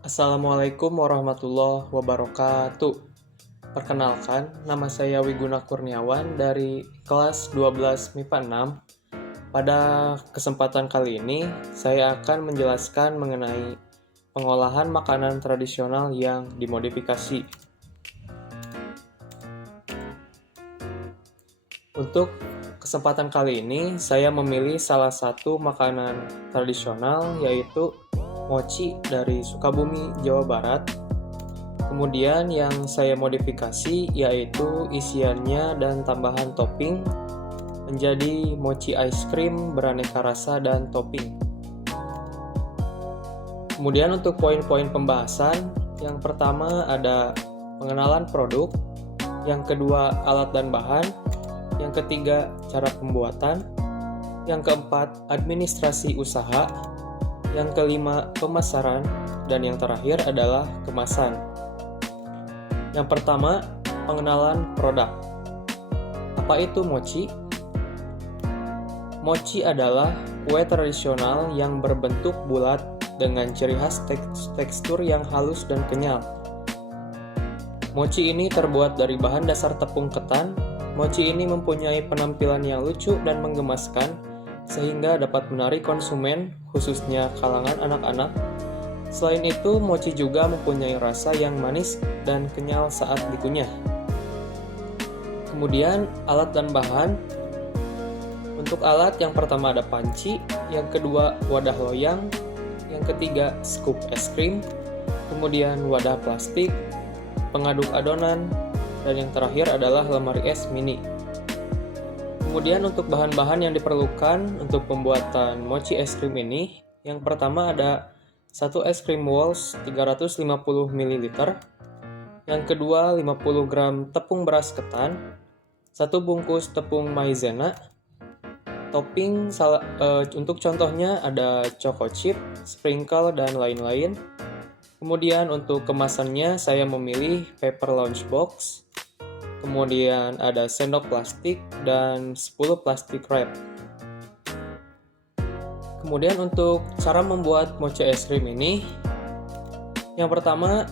Assalamualaikum warahmatullahi wabarakatuh. Perkenalkan, nama saya Wiguna Kurniawan dari kelas 12 MIPA 6. Pada kesempatan kali ini, saya akan menjelaskan mengenai pengolahan makanan tradisional yang dimodifikasi. Untuk kesempatan kali ini, saya memilih salah satu makanan tradisional, yaitu mochi dari Sukabumi, Jawa Barat. Kemudian yang saya modifikasi yaitu isiannya dan tambahan topping menjadi mochi ice cream beraneka rasa dan topping. Kemudian untuk poin-poin pembahasan, yang pertama ada pengenalan produk, yang kedua alat dan bahan, yang ketiga cara pembuatan, yang keempat administrasi usaha, yang kelima, pemasaran, dan yang terakhir adalah kemasan. Yang pertama, pengenalan produk. Apa itu mochi? Mochi adalah kue tradisional yang berbentuk bulat dengan ciri khas tekstur yang halus dan kenyal. Mochi ini terbuat dari bahan dasar tepung ketan. Mochi ini mempunyai penampilan yang lucu dan menggemaskan, sehingga dapat menarik konsumen, khususnya kalangan anak-anak. Selain itu, mochi juga mempunyai rasa yang manis dan kenyal saat dikunyah. Kemudian, alat dan bahan. Untuk alat, yang pertama ada panci, yang kedua wadah loyang, yang ketiga scoop es krim, kemudian wadah plastik, pengaduk adonan, dan yang terakhir adalah lemari es mini. Kemudian untuk bahan-bahan yang diperlukan untuk pembuatan mochi es krim ini, yang pertama ada 1 es krim Walls 350 ml, yang kedua 50 gram tepung beras ketan, 1 bungkus tepung maizena, topping untuk contohnya ada choco chip, sprinkle, dan lain-lain. Kemudian untuk kemasannya saya memilih paper lunchbox. Kemudian ada sendok plastik dan 10 plastik wrap. Kemudian untuk cara membuat mochi es krim ini, yang pertama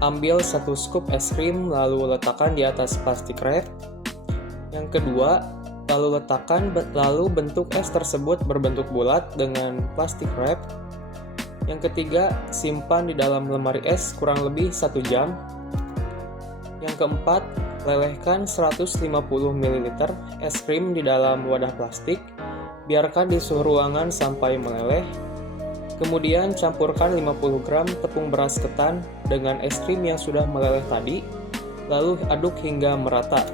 ambil 1 scoop es krim lalu letakkan di atas plastik wrap. Yang kedua, lalu bentuk es tersebut berbentuk bulat dengan plastik wrap. Yang ketiga, simpan di dalam lemari es kurang lebih 1 jam. Yang keempat, lelehkan 150 ml es krim di dalam wadah plastik, biarkan di suhu ruangan sampai meleleh. Kemudian campurkan 50 gram tepung beras ketan dengan es krim yang sudah meleleh tadi, lalu aduk hingga merata.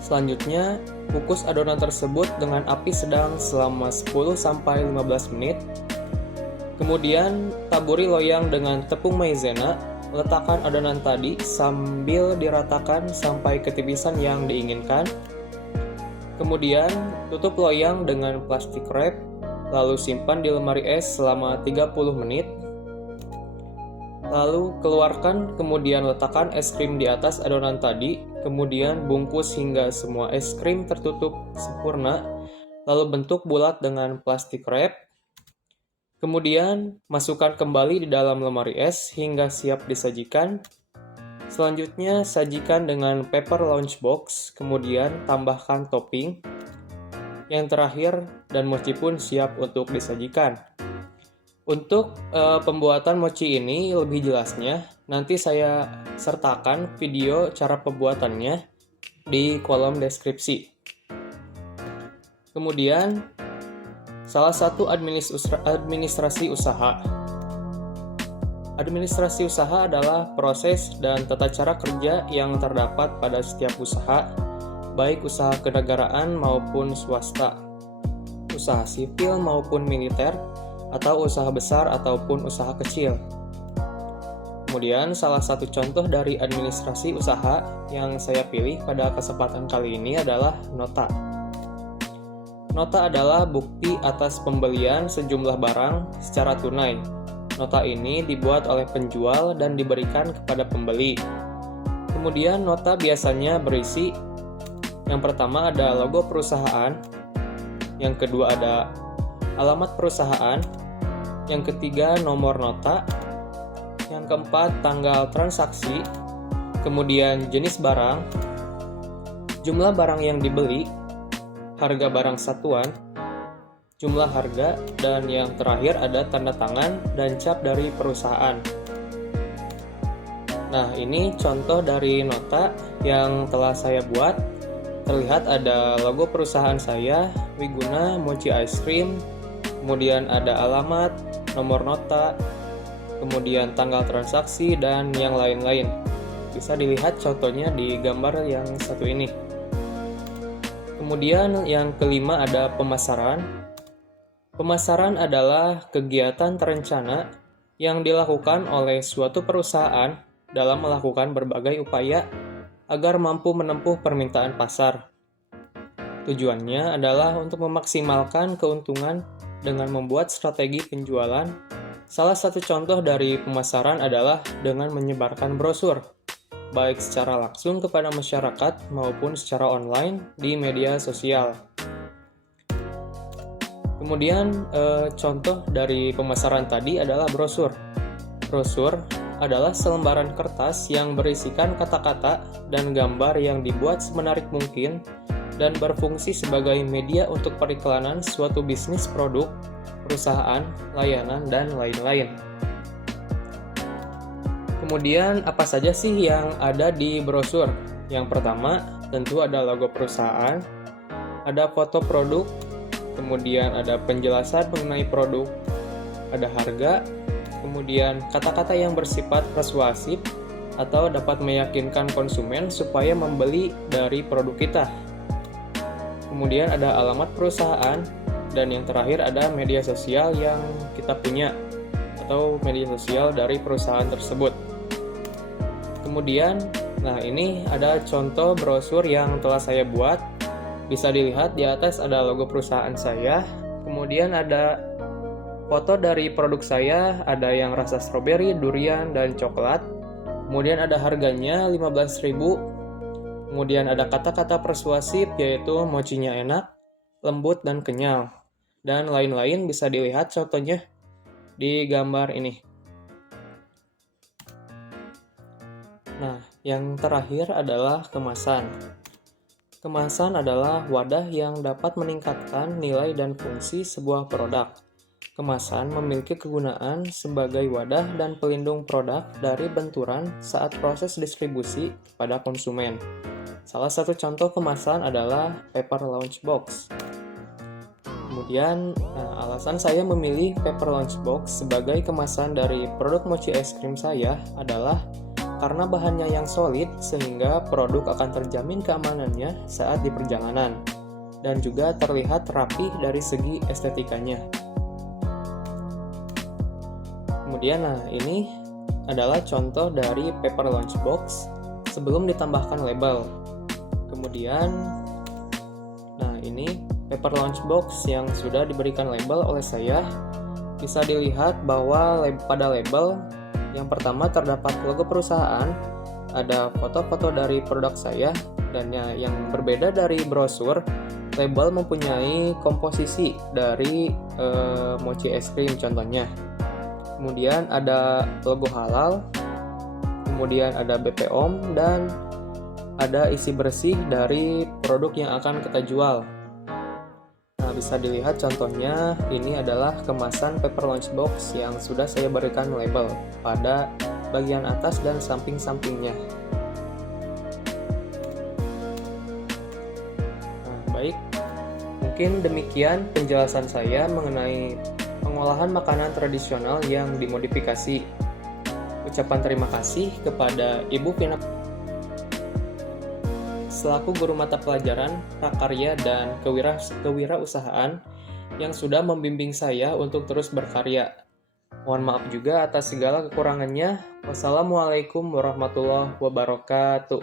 Selanjutnya, kukus adonan tersebut dengan api sedang selama 10-15 menit. Kemudian, taburi loyang dengan tepung maizena. Letakkan adonan tadi sambil diratakan sampai ketipisan yang diinginkan. Kemudian, tutup loyang dengan plastik wrap, lalu simpan di lemari es selama 30 menit. Lalu keluarkan, kemudian letakkan es krim di atas adonan tadi, kemudian bungkus hingga semua es krim tertutup sempurna, lalu bentuk bulat dengan plastik wrap. Kemudian, masukkan kembali di dalam lemari es hingga siap disajikan. Selanjutnya, sajikan dengan paper lunchbox, kemudian tambahkan topping. Yang terakhir, dan mochi pun siap untuk disajikan. Untuk pembuatan mochi ini lebih jelasnya, nanti saya sertakan video cara pembuatannya di kolom deskripsi. Kemudian, salah satu administrasi usaha. Administrasi usaha adalah proses dan tata cara kerja yang terdapat pada setiap usaha, baik usaha kenegaraan maupun swasta, usaha sipil maupun militer, atau usaha besar ataupun usaha kecil. Kemudian, salah satu contoh dari administrasi usaha yang saya pilih pada kesempatan kali ini adalah nota. Nota adalah bukti atas pembelian sejumlah barang secara tunai. Nota ini dibuat oleh penjual dan diberikan kepada pembeli. Kemudian nota biasanya berisi, yang pertama ada logo perusahaan, yang kedua ada alamat perusahaan, yang ketiga nomor nota, yang keempat tanggal transaksi, kemudian jenis barang, jumlah barang yang dibeli, harga barang satuan, jumlah harga, dan yang terakhir ada tanda tangan dan cap dari perusahaan. Nah, ini contoh dari nota yang telah saya buat. Terlihat ada logo perusahaan saya, Wiguna Mochi Ice Cream, kemudian ada alamat, nomor nota, kemudian tanggal transaksi, dan yang lain-lain. Bisa dilihat contohnya di gambar yang satu ini. Kemudian yang kelima ada pemasaran. Pemasaran adalah kegiatan terencana yang dilakukan oleh suatu perusahaan dalam melakukan berbagai upaya agar mampu menempuh permintaan pasar. Tujuannya adalah untuk memaksimalkan keuntungan dengan membuat strategi penjualan. Salah satu contoh dari pemasaran adalah dengan menyebarkan brosur, baik secara langsung kepada masyarakat maupun secara online di media sosial. Kemudian contoh dari pemasaran tadi adalah brosur. Brosur adalah selembaran kertas yang berisikan kata-kata dan gambar yang dibuat semenarik mungkin dan berfungsi sebagai media untuk periklanan suatu bisnis produk, perusahaan, layanan, dan lain-lain. Kemudian apa saja sih yang ada di brosur? Yang pertama tentu ada logo perusahaan, ada foto produk, kemudian ada penjelasan mengenai produk, ada harga, kemudian kata-kata yang bersifat persuasif atau dapat meyakinkan konsumen supaya membeli dari produk kita. Kemudian ada alamat perusahaan, dan yang terakhir ada media sosial yang kita punya atau media sosial dari perusahaan tersebut. Kemudian, nah ini ada contoh brosur yang telah saya buat. Bisa dilihat di atas ada logo perusahaan saya, kemudian ada foto dari produk saya, ada yang rasa stroberi, durian, dan coklat. Kemudian ada harganya 15.000. Kemudian ada kata-kata persuasif yaitu mochinya enak, lembut, dan kenyal. Dan lain-lain bisa dilihat contohnya di gambar ini. Nah, yang terakhir adalah kemasan. Kemasan adalah wadah yang dapat meningkatkan nilai dan fungsi sebuah produk. Kemasan memiliki kegunaan sebagai wadah dan pelindung produk dari benturan saat proses distribusi kepada konsumen. Salah satu contoh kemasan adalah paper lunchbox. Kemudian, alasan saya memilih paper lunchbox sebagai kemasan dari produk mochi es krim saya adalah karena bahannya yang solid sehingga produk akan terjamin keamanannya saat di perjalanan dan juga terlihat rapi dari segi estetikanya. Kemudian, ini adalah contoh dari paper lunchbox sebelum ditambahkan label. Kemudian, ini paper lunchbox yang sudah diberikan label oleh saya. Bisa dilihat bahwa pada label yang pertama terdapat logo perusahaan, ada foto-foto dari produk saya, dan yang berbeda dari brosur, label mempunyai komposisi dari mochi es krim contohnya. Kemudian ada logo halal, kemudian ada BPOM, dan ada isi bersih dari produk yang akan kita jual. Nah, bisa dilihat contohnya, ini adalah kemasan paper lunchbox yang sudah saya berikan label pada bagian atas dan samping-sampingnya. Nah, baik, mungkin demikian penjelasan saya mengenai pengolahan makanan tradisional yang dimodifikasi. Ucapan terima kasih kepada Ibu Vina selaku guru mata pelajaran prakarya dan kewirausahaan yang sudah membimbing saya untuk terus berkarya. Mohon maaf juga atas segala kekurangannya. Wassalamualaikum warahmatullahi wabarakatuh.